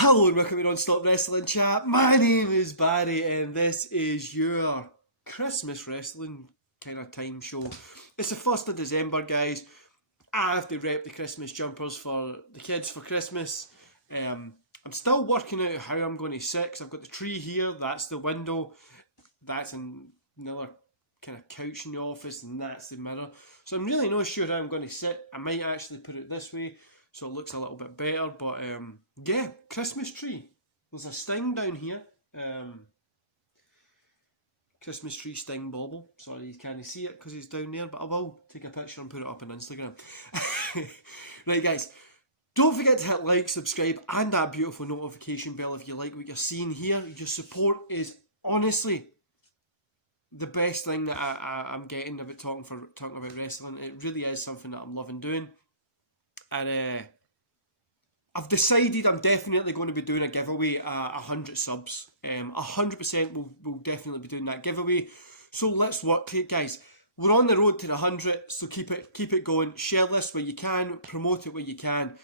Hello and welcome to Non-Stop Wrestling Chat. My name is Barry and this is your Christmas wrestling kind of time show. It's the 1st of December, guys. I have to rep the Christmas jumpers for the kids for Christmas. I'm still working out how I'm going to sit, 'cause I've got the tree here, that's the window, that's another kind of couch in the office, and that's the mirror. So I'm really not sure how I'm going to sit. I might actually put it this way so it looks a little bit better, but yeah, Christmas tree. There's a sting down here. Christmas tree sting bauble. Sorry, you can't see it because it's down there, but I will take a picture and put it up on Instagram. Right, guys, don't forget to hit like, subscribe, and that beautiful notification bell if you like what you're seeing here. Your support is honestly the best thing that I'm getting about talking about wrestling. It really is something that I'm loving doing. And I've decided I'm definitely going to be doing a giveaway at 100 subs. 100% we'll definitely be doing that giveaway. So let's work it, guys. We're on the road to the 100, so keep it going. Share this where you can, promote it where you can,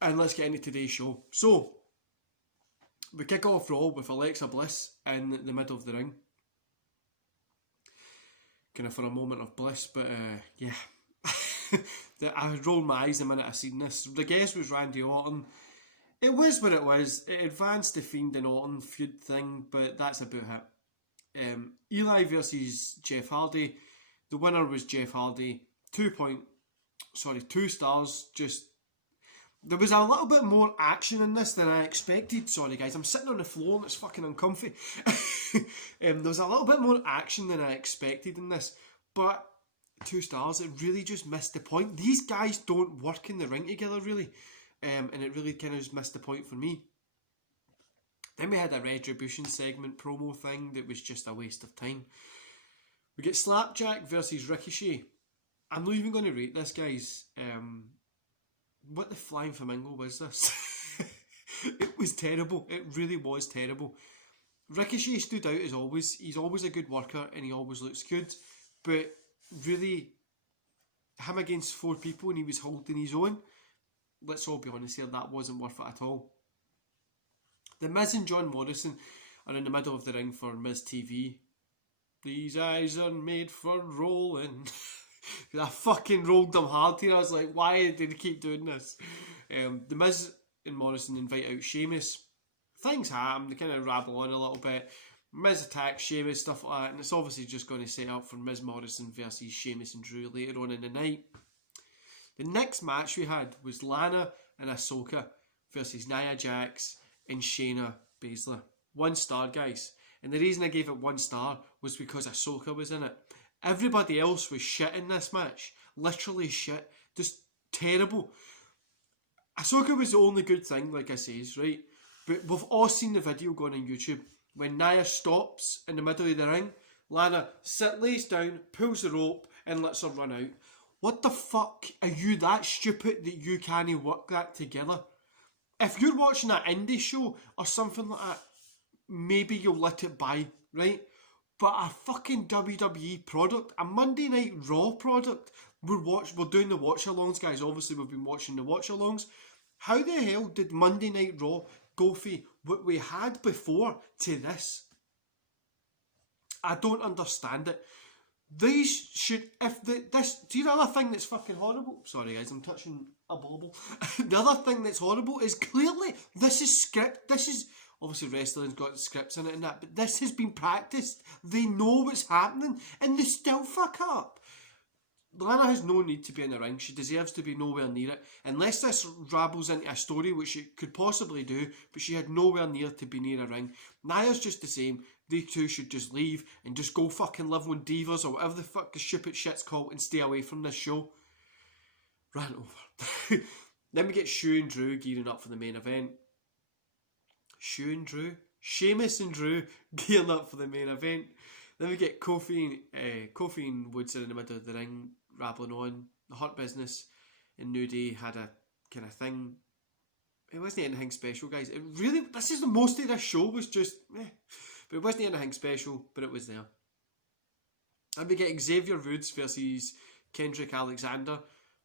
and let's get into today's show. So we kick off Raw with Alexa Bliss in the middle of the ring. Kind of for a moment of bliss, but yeah. I rolled my eyes the minute I seen this. The guest was Randy Orton. It was what it was. It advanced the Fiend and Orton feud thing, but that's about it. Eli versus Jeff Hardy. The winner was Jeff Hardy. 2 stars. Just there was a little bit more action in this than I expected. Sorry guys, I'm sitting on the floor and it's fucking uncomfy. There was a little bit more action than I expected in this, but 2 stars, it really just missed the point. These guys don't work in the ring together really, and it really kind of just missed the point for me. Then we had a Retribution segment promo thing that was just a waste of time. We get Slapjack versus Ricochet. I'm not even going to rate this, guys. What the flying flamingo was this? It was terrible. It really was terrible. Ricochet stood out as always. He's always a good worker and he always looks good, but really, him against 4 people and he was holding his own. Let's all be honest here, that wasn't worth it at all. The Miz and John Morrison are in the middle of the ring for Miz TV. These eyes are made for rolling. I fucking rolled them hard here. I was like, why did they keep doing this? The Miz and Morrison invite out Sheamus. Things happen, they kind of rabble on a little bit. Miz attacks Sheamus, stuff like that, and it's obviously just going to set up for Miz Morrison versus Sheamus and Drew later on in the night. The next match we had was Lana and Ahsoka versus Nia Jax and Shayna Baszler. 1 star, guys. And the reason I gave it 1 star was because Ahsoka was in it. Everybody else was shit in this match. Literally shit. Just terrible. Ahsoka was the only good thing, like I says, right? But we've all seen the video going on YouTube. When Nia stops in the middle of the ring, Lana lays down, pulls the rope, and lets her run out. What the fuck? Are you that stupid that you can't work that together? If you're watching an indie show or something like that, maybe you'll let it by, right? But a fucking WWE product, a Monday Night Raw product, we're doing the watch-alongs, guys. Obviously, we've been watching the watch-alongs. How the hell did Monday Night Raw go from what we had before to this? I don't understand it. These should, do you know the other thing that's fucking horrible? Sorry guys, I'm touching a bauble. The other thing that's horrible is clearly this is script. This is, obviously wrestling's got scripts in it and that, but this has been practiced. They know what's happening and they still fuck up. Lana has no need to be in the ring. She deserves to be nowhere near it. Unless this rabbles into a story, which it could possibly do, but she had nowhere near to be near a ring. Nia's just the same. They two should just leave and just go fucking live on Divas or whatever the fuck the stupid shit's called and stay away from this show. Rant over. Then we get Shu and Drew gearing up for the main event. Sheamus and Drew gearing up for the main event. Then we get Kofi and Woods in the middle of the ring, rattling on. The Hurt Business and New Day had a kind of thing. It wasn't anything special, guys. This is the most of this show was just but it wasn't anything special, but it was there. And we get Xavier Woods versus Kendrick Alexander.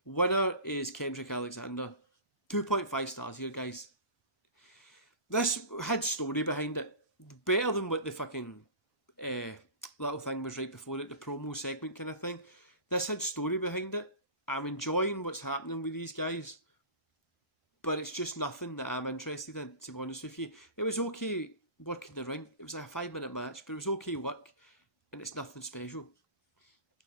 Winner is Kendrick Alexander. 2.5 stars here, guys. This had story behind it. Better than what the fucking little thing was right before it, the promo segment kind of thing. This had story behind it. I'm enjoying what's happening with these guys, but it's just nothing that I'm interested in, to be honest with you. It was okay work in the ring. It was like a 5-minute match, but it was okay work, and it's nothing special.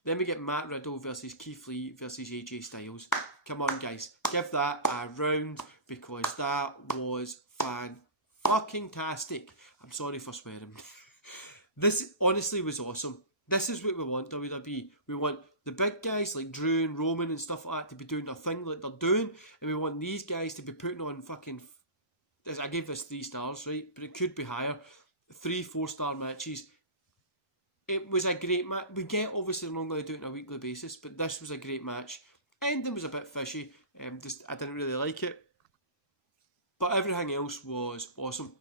Then we get Matt Riddle versus Keith Lee versus AJ Styles. Come on, guys. Give that a round, because that was fan-fucking-tastic. I'm sorry for swearing. This honestly was awesome. This is what we want, WWE. We want the big guys like Drew and Roman and stuff like that to be doing their thing like they're doing, and we want these guys to be putting on fucking... I gave this 3 stars, right? But it could be higher. 3 4-star matches. It was a great match. We get obviously normally do it on a weekly basis, but this was a great match. Ending was a bit fishy. I didn't really like it, but everything else was awesome.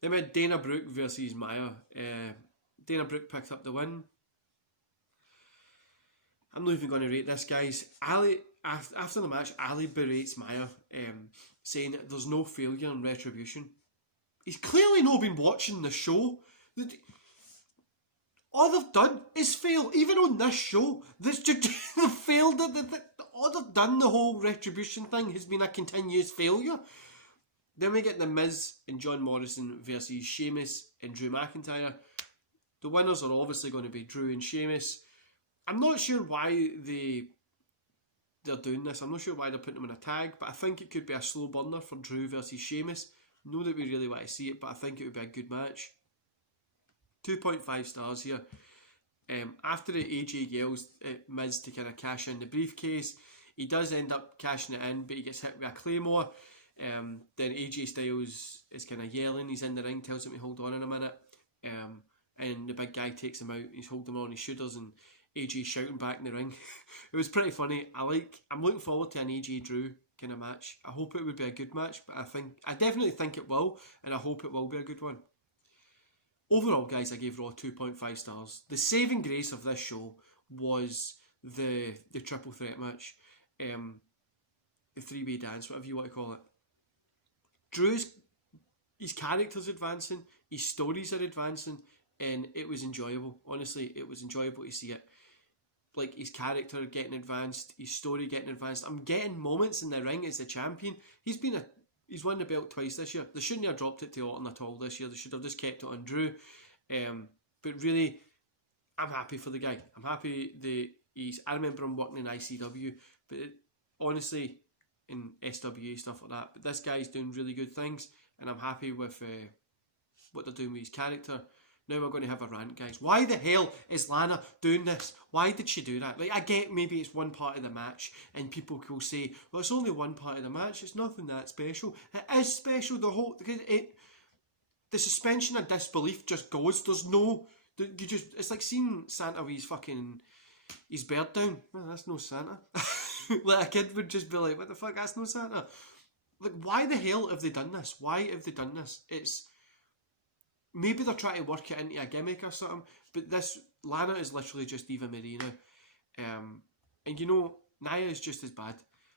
Then we had Dana Brooke versus Maya. Dana Brooke picked up the win. I'm not even going to rate this, guys. After the match, Ali berates Maya, saying there's no failure in Retribution. He's clearly not been watching the show. All they've done is fail. Even on this show, they've failed. All they've done, the whole Retribution thing, has been a continuous failure. Then we get The Miz and John Morrison versus Sheamus and Drew McIntyre. The winners are obviously going to be Drew and Sheamus. I'm not sure why they're doing this. I'm not sure why they're putting them in a tag, but I think it could be a slow burner for Drew versus Sheamus. Know that we really want to see it, but I think it would be a good match. 2.5 stars here. After the AJ yells at Miz to kind of cash in the briefcase, he does end up cashing it in, but he gets hit with a Claymore. Then AJ Styles is kind of yelling. He's in the ring, tells him to hold on in a minute. And the big guy takes him out. He's holding him on his shoulders, and AJ shouting back in the ring. It was pretty funny. I'm looking forward to an AJ Drew kind of match. I hope it would be a good match, but I definitely think it will, and I hope it will be a good one. Overall, guys, I gave Raw 2.5 stars. The saving grace of this show was the triple threat match, the 3-way dance, whatever you want to call it. His character's advancing, his stories are advancing, and it was enjoyable. Honestly, it was enjoyable to see it. Like, his character getting advanced, his story getting advanced. I'm getting moments in the ring as the champion. He's won the belt twice this year. They shouldn't have dropped it to Orton at all this year. They should have just kept it on Drew. But really, I'm happy for the guy. I'm happy that I remember him working in ICW, but honestly, in SWA, stuff like that. But this guy's doing really good things, and I'm happy with what they're doing with his character. Now we're going to have a rant, guys. Why the hell is Lana doing this? Why did she do that? Like, I get maybe it's one part of the match, and people will say, well, it's only one part of the match. It's nothing that special. It is special. The suspension of disbelief just goes. There's no... It's like seeing Santa with his bird down. Well, that's no Santa. Like, a kid would just be like, what the fuck? That's no Santa. Like, why the hell have they done this? Why have they done this? Maybe they're trying to work it into a gimmick or something, but Lana is literally just Eva Marie now. And you know, Nia is just as bad.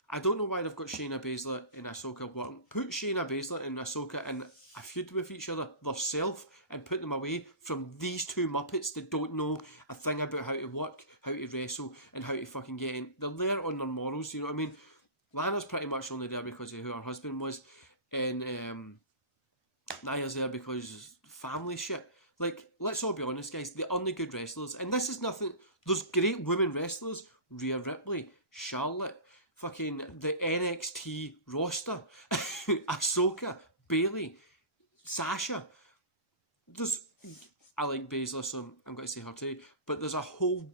I don't know why they've got Shayna Baszler and Ahsoka working. Put Shayna Baszler and Ahsoka in a feud with each other themselves and put them away from these two Muppets that don't know a thing about how to work, how to wrestle, and how to fucking get in. They're there on their morals, you know what I mean? Lana's pretty much only there because of who her husband was, and Nia's there because family shit. Like, let's all be honest, guys, they aren't good wrestlers, and this is nothing. There's great women wrestlers: Rhea Ripley, Charlotte, fucking the NXT roster, Ahsoka, Bayley, Sasha. I like Baszler, so I'm going to say her too, but there's a whole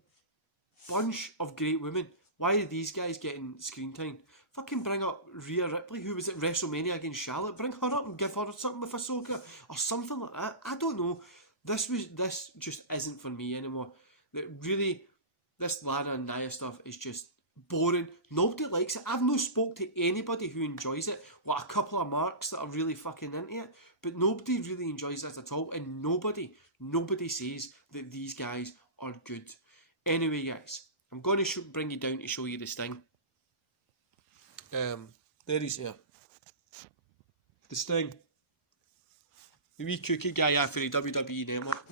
bunch of great women. Why are these guys getting screen time? Fucking bring up Rhea Ripley, who was at WrestleMania against Charlotte. Bring her up and give her something with Ahsoka or something like that. I don't know. This just isn't for me anymore. That really, this Lana and Nia stuff is just boring. Nobody likes it. I've no spoke to anybody who enjoys it. Well, a couple of marks that are really fucking into it, but nobody really enjoys it at all, and nobody says that these guys are good. Anyway, guys, I'm going to bring you down to show you this thing. There he's here. The Sting. The wee cookie guy for the WWE network.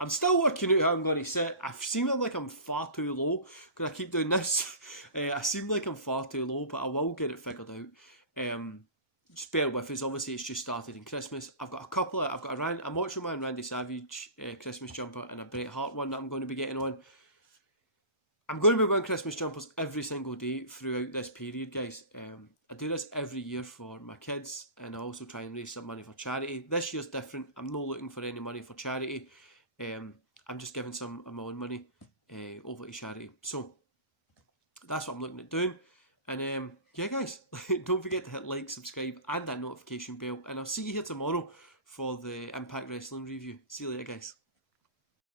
I'm still working out how I'm going to sit. I seem like I'm far too low because I keep doing this. I seem like I'm far too low, but I will get it figured out. Just bear with us. Obviously, it's just started in Christmas. I've got a Macho Man Randy Savage Christmas jumper and a Bret Hart one that I'm going to be getting on. I'm going to be wearing Christmas jumpers every single day throughout this period, guys. I do this every year for my kids, and I also try and raise some money for charity. This year's different. I'm not looking for any money for charity. I'm just giving some of my own money over to charity. So that's what I'm looking at doing. And yeah, guys, don't forget to hit like, subscribe, and that notification bell. And I'll see you here tomorrow for the Impact Wrestling review. See you later, guys.